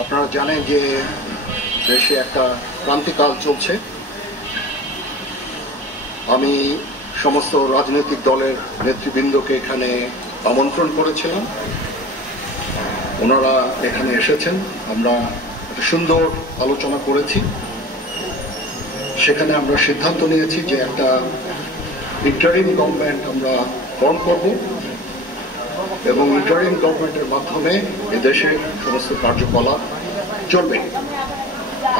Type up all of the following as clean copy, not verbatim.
আপনারা জানেন যে দেশে একটা ক্রান্তিকাল চলছে। আমি সমস্ত রাজনৈতিক দলের নেতৃবৃন্দকে এখানে আমন্ত্রণ করেছিলাম, ওনারা এখানে এসেছেন। আমরা একটা সুন্দর আলোচনা করেছি। সেখানে আমরা সিদ্ধান্ত নিয়েছি যে একটা ইন্টারিম গভর্নমেন্ট আমরা ফর্ম করব এবং ইন্টারিম গভর্নমেন্টের মাধ্যমে এদেশে সমস্ত কার্যকলাপ চলবে।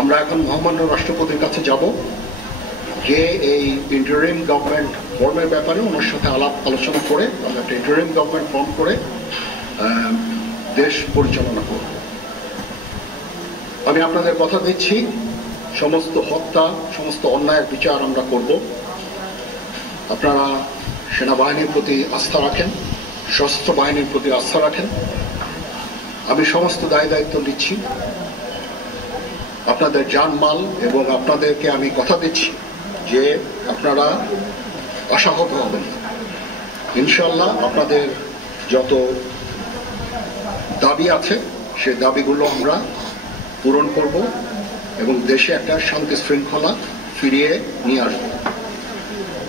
আমরা এখন মহামান্য রাষ্ট্রপতির কাছে যাব যে এই ইন্টারিম গভর্নমেন্ট ফর্মের ব্যাপারে ওনার সাথে আলোচনা করে আমরা একটা ইন্টারিম গভর্নমেন্ট ফর্ম করে দেশ পরিচালনা করব। আমি আপনাদের কথা দিচ্ছি, সমস্ত হত্যা, সমস্ত অন্যায়ের বিচার আমরা করব। আপনারা সেনাবাহিনীর প্রতি আস্থা রাখেন, সশস্ত্র বাহিনীর প্রতি আস্থা রাখেন। আমি সমস্ত দায়িত্ব নিচ্ছি, আপনাদের জানমাল, এবং আপনাদেরকে আমি কথা দিচ্ছি যে আপনারা আশাহত হবেন না। ইনশাল্লাহ আপনাদের যত দাবি আছে সেই দাবিগুলো আমরা পূরণ করব এবং দেশে একটা শান্তি শৃঙ্খলা ফিরিয়ে নিয়ে আসব।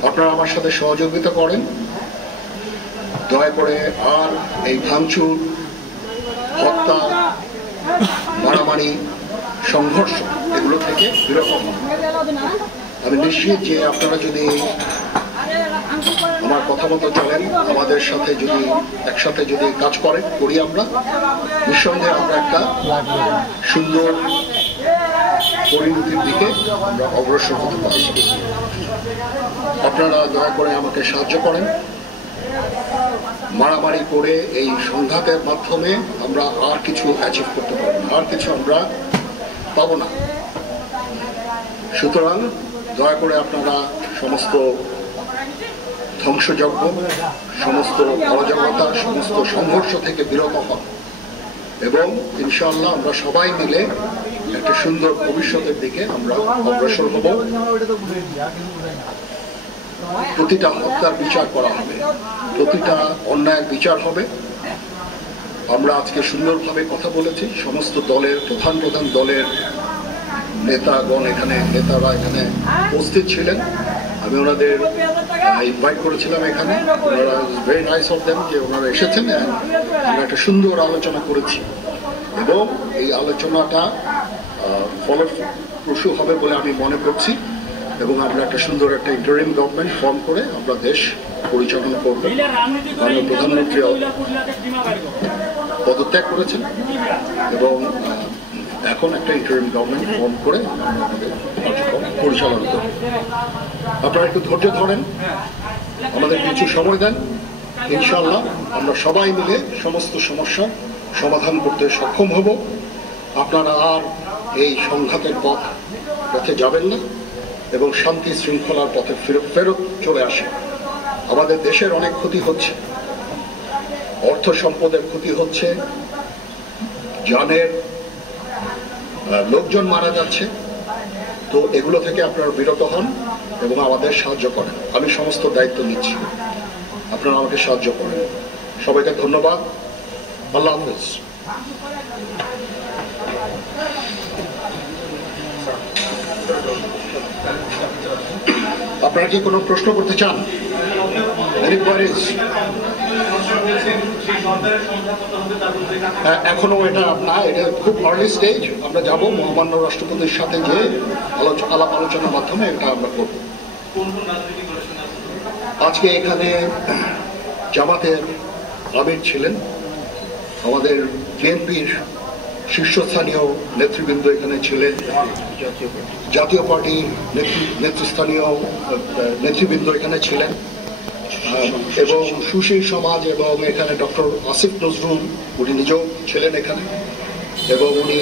আপনারা আমার সাথে সহযোগিতা করেন, দয়া করে আর এই ভাঙচুর, হত্যা, মারামারি, সংঘর্ষ এগুলো থেকে বিরত হন। আমি নিশ্চিত যে আপনারা যদি আমার কথা মতো চলেন, আমাদের সাথে যদি একসাথে যদি কাজ করি আমরা, নিঃসন্দেহে আমরা একটা সুন্দর পরিণতির দিকে আমরা অগ্রসর হতে পারি। আপনারা দয়া করে আমাকে সাহায্য করেন। মারামারি করে এই সংঘাতের মাধ্যমে আমরা আর কিছু অ্যাচিভ করতে পারবো না, আর কিছু আমরা পাবো না। সুতরাং দয়া করে আপনারা সমস্ত ধ্বংসযজ্ঞ, সমস্ত অরাজকতা, সমস্ত সংঘর্ষ থেকে বিরত হন এবং ইনশাআল্লাহ আমরা সবাই মিলে একটা সুন্দর ভবিষ্যতের দিকে আমরা অগ্রসর হব। প্রতিটা হত্যার বিচার করা হবে, প্রতিটা অন্যায়ের বিচার হবে। আমরা আজকে সুন্দরভাবে কথা বলেছি, সমস্ত দলের প্রধান দলের নেতারা এখানে উপস্থিত ছিলেন। আমি ওনাদের ইনভাইট করেছিলাম এখানে, ওনারা ভেরি নাইস অফ দেম যে ওনারা এসেছেন। আমরা একটা সুন্দর আলোচনা করেছি এবং এই আলোচনাটা ফলপ্রসূ হবে বলে আমি মনে করছি এবং আমরা একটা সুন্দর একটা ইন্টারিম গভর্নমেন্ট ফর্ম করে আমরা দেশ পরিচালনা করব। মাননীয় প্রধানমন্ত্রী পদত্যাগ করেছেন এবং এখন একটা ইন্টারিম গভর্নমেন্ট ফর্ম করে আমাদের কার্যক্রম পরিচালনা করব। আপনারা একটু ধৈর্য ধরেন, আমাদের কিছু সময় দেন। ইনশাআল্লাহ আমরা সবাই মিলে সমস্ত সমস্যার সমাধান করতে সক্ষম হব। আপনারা আর এই সংঘাতের পথে যাবেন না এবং শান্তি শৃঙ্খলার পথে ফেরত চলে আসে। আমাদের দেশের অনেক ক্ষতি হচ্ছে, অর্থ সম্পদের ক্ষতি হচ্ছে, জানের লোকজন মারা যাচ্ছে। তো এগুলো থেকে আপনারা বিরত হন এবং আমাদের সাহায্য করেন। আমি সমস্ত দায়িত্ব নিচ্ছি, আপনারা আমাকে সাহায্য করেন। সবাইকে ধন্যবাদ। আল্লাহ হাফেজ। আপনারা কি কোনো প্রশ্ন করতে চান? এখনো এটা না, এটা খুব আর্লি স্টেজ। আমরা যাব মহামান্য রাষ্ট্রপতির সাথে যে আলাপ আলোচনার মাধ্যমে এটা আমরা করব। আজকে এখানে জামাতের আমির ছিলেন, আমাদের বিএনপির শীর্ষস্থানীয় নেতৃবৃন্দ এখানে ছিলেন, জাতীয় পার্টির নেতৃস্থানীয় নেতৃবৃন্দ এখানে ছিলেন এবং সুশীল সমাজ এবং এখানে ডক্টর আসিফ নজরুল উনি নিজেও ছিলেন এখানে এবং উনি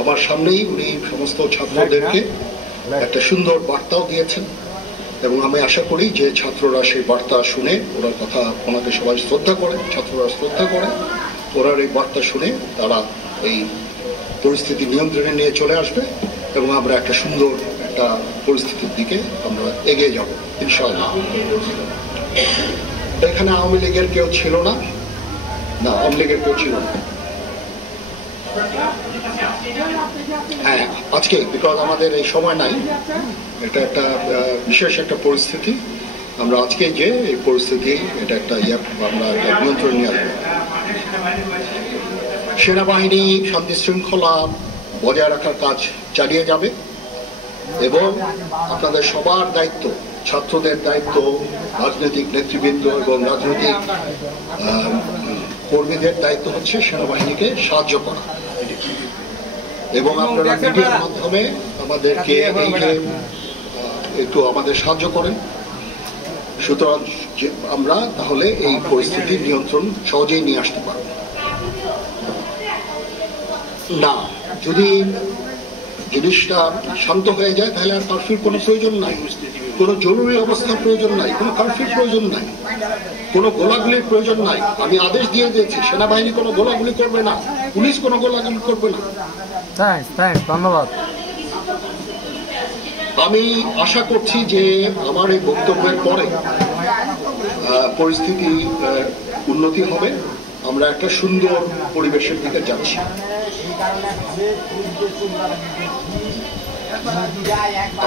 আমার সামনেই উনি সমস্ত ছাত্রদেরকে একটা সুন্দর বার্তাও দিয়েছেন এবং আমি আশা করি যে ছাত্ররা সেই বার্তা শুনে ওনার কথা, ওনাকে সবাই শ্রদ্ধা করে, ছাত্ররা শ্রদ্ধা করে, ওনার এই বার্তা শুনে তারা এই পরিস্থিতি নিয়ন্ত্রণে নিয়ে চলে আসবে এবং আমরা একটা সুন্দর একটা পরিস্থিতির দিকে আমরা এগিয়ে যাব ইনশাআল্লাহ। এখানে আওয়ামী লীগের কেউ ছিল না, আওয়ামী লীগের কেউ ছিল না। হ্যাঁ, আজকে বিকজ আমাদের এই সময় নাই, এটা একটা বিশেষ একটা পরিস্থিতি, আমরা আজকে যে এই পরিস্থিতি এটা একটা আমরা নিয়ন্ত্রণ নিয়ে আসবো। সেনাবাহিনী শান্তি শৃঙ্খলা বজায় রাখার কাজ চালিয়ে যাবে এবং আপনাদের সবার দায়িত্ব, ছাত্রদের দায়িত্ব, রাজনৈতিক নেতৃবৃন্দ এবং রাজনৈতিক কর্মীদের দায়িত্ব হচ্ছে সেনাবাহিনীকে সাহায্য করা এবং আপনারা মিডিয়ার মাধ্যমে আমাদেরকে একটু আমাদের সাহায্য করেন। সুতরাং আমরা তাহলে এই পরিস্থিতির নিয়ন্ত্রণ সহজেই নিয়ে আসতে পারব। না, যদি জিনিসটা শান্ত হয়ে যায় তাহলে আর কারফিউর কোনো প্রয়োজন নাই, কোনো জরুরি অবস্থার প্রয়োজন নাই, কোনো কারফিউর প্রয়োজন নাই, কোনো গোলাগুলির প্রয়োজন নাই। আমি আদেশ দিয়ে দিয়েছি সেনাবাহিনী কোনো গোলাগুলি করবে না, পুলিশ কোনো গোলাগুলি করবে না। ধন্যবাদ। আমি আশা করছি যে আমার এই বক্তব্যের পরে পরিস্থিতি উন্নতি হবে, আমরা একটা সুন্দর পরিবেশের দিকে যাচ্ছি।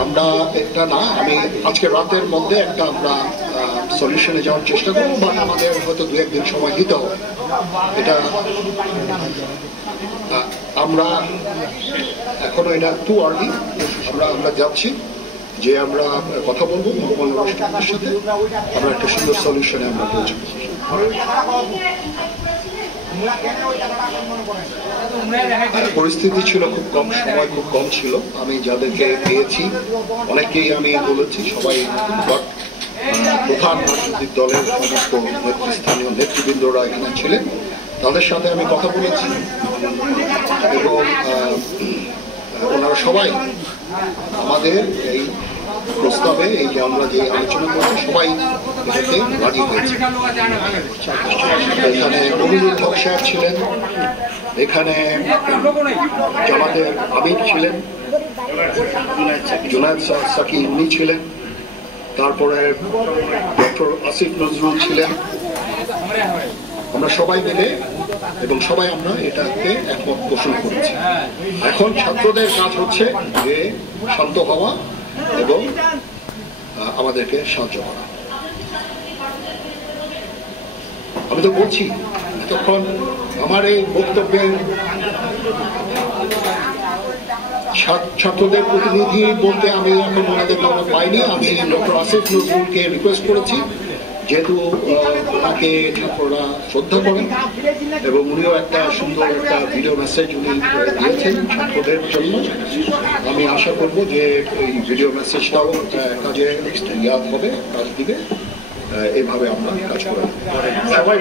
আমরা একটা না, আমি আজকে রাতের মধ্যে একটা আমরা সলিউশনে যাওয়ার চেষ্টা করবো, বাট আমাদের হয়তো 2-1 দিন সময় দিতে হবে। এটা আমরা এখনো এটা টু আর্লি, আমরা যাচ্ছি যে আমরা কথা বলবো ভগবান রাষ্ট্রপতির সাথে, আমরা একটা সুন্দর সলিউশনে আমরা পৌঁছাবো। পরিস্থিতি ছিল খুব কম, সময় খুব কম ছিল। আমি যাদেরকে পেয়েছি অনেককেই আমি বলেছি, সবাই প্রধান রাজনৈতিক দলের সমস্ত নেতৃস্থানীয় নেতৃবৃন্দরা এখানে ছিলেন, তাদের সাথে আমি কথা বলেছি এবং ওনারা সবাই আমাদের এই প্রস্তাবে, এই যে আমরা যে আলোচনা করছি, সবাই এটাতে রাজি হয়েছে। এখানে মনিরুল হক সাহেব ছিলেন, এখানে জামাতের আমির ছিলেন, জুনায়েদ সাকি উনি ছিলেন, তারপরে ডক্টর আসিফ নজরুল ছিলেন। আমরা সবাই মিলে এবং সবাই আমরা এটাকে একমত পোষণ করেছি। এখন ছাত্রদের কাজ হচ্ছে যে শান্ত হওয়া এবং আমাদেরকে সাহায্য করা। আমি তো বলছি তখন আমার এই বক্তব্যের ছাত্রদের প্রতিনিধি বলতে আমি এখন ওনাদের নাম পাইনি। আমি ডক্টর আসিফ নজরুলকে রিকোয়েস্ট করেছি, যেহেতু ওনাকে ছাত্ররা শ্রদ্ধা করেন এবং উনিও একটা সুন্দর একটা ভিডিও মেসেজ উনি দিয়েছেন ছাত্রদের জন্য। আমি আশা করব যে এই ভিডিও মেসেজটাও কাজে হবে, কাজ দিবে। এইভাবে আমরা কাজ করব। সবাই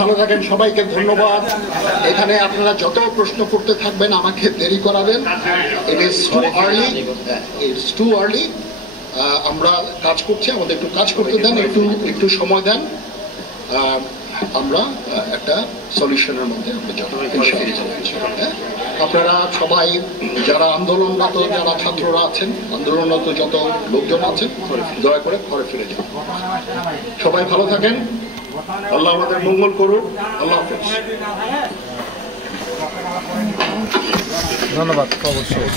ভালো থাকেন, সবাইকে ধন্যবাদ। এখানে আপনারা যত প্রশ্ন করতে থাকবেন আমাকে দেরি করাবেন। It's too early. আমরা কাজ করছি, আমাদের একটু কাজ করতে দেন, একটু সময় দেন, আমরা একটা সলিউশনের মধ্যে আমরা যাব। আপনারা সবাই যারা আন্দোলনরত, যারা ছাত্ররা আছেন, আন্দোলনরত যত লোকজন আছেন, দয়া করে ঘরে ফিরে যান। সবাই ভালো থাকেন, আল্লাহ আমাদের মঙ্গল করুন। আল্লাহ হাফেজ। ধন্যবাদ। অবশ্যই।